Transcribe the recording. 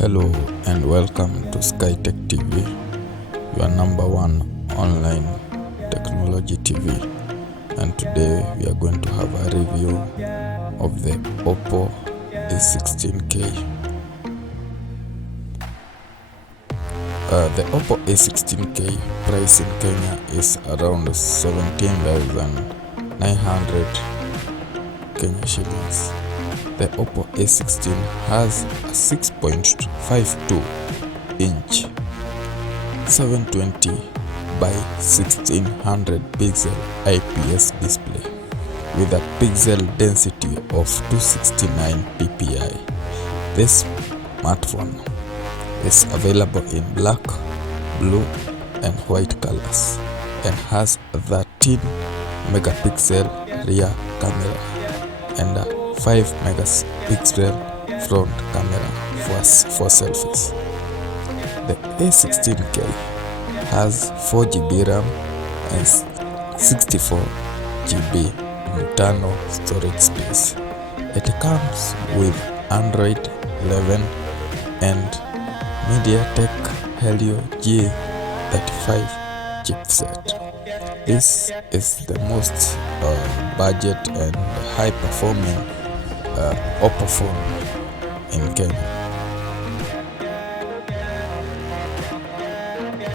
Hello and welcome to SkyTech TV, your number one online technology TV. And today we are going to have a review of the Oppo A16K. The Oppo A16K price in Kenya is around 17,900 Kenya shillings. The Oppo A16 has a 6.52 inch 720 by 1600 pixel IPS display with a pixel density of 269 ppi. This smartphone is available in black, blue and white colors and has a 13 megapixel rear camera and a 5 megapixel front camera for selfies. The A16K has 4GB RAM and 64GB internal storage space. It comes with Android 11 and MediaTek Helio G35 chipset. This is the most budget and high performing Oppo phone in Kenya.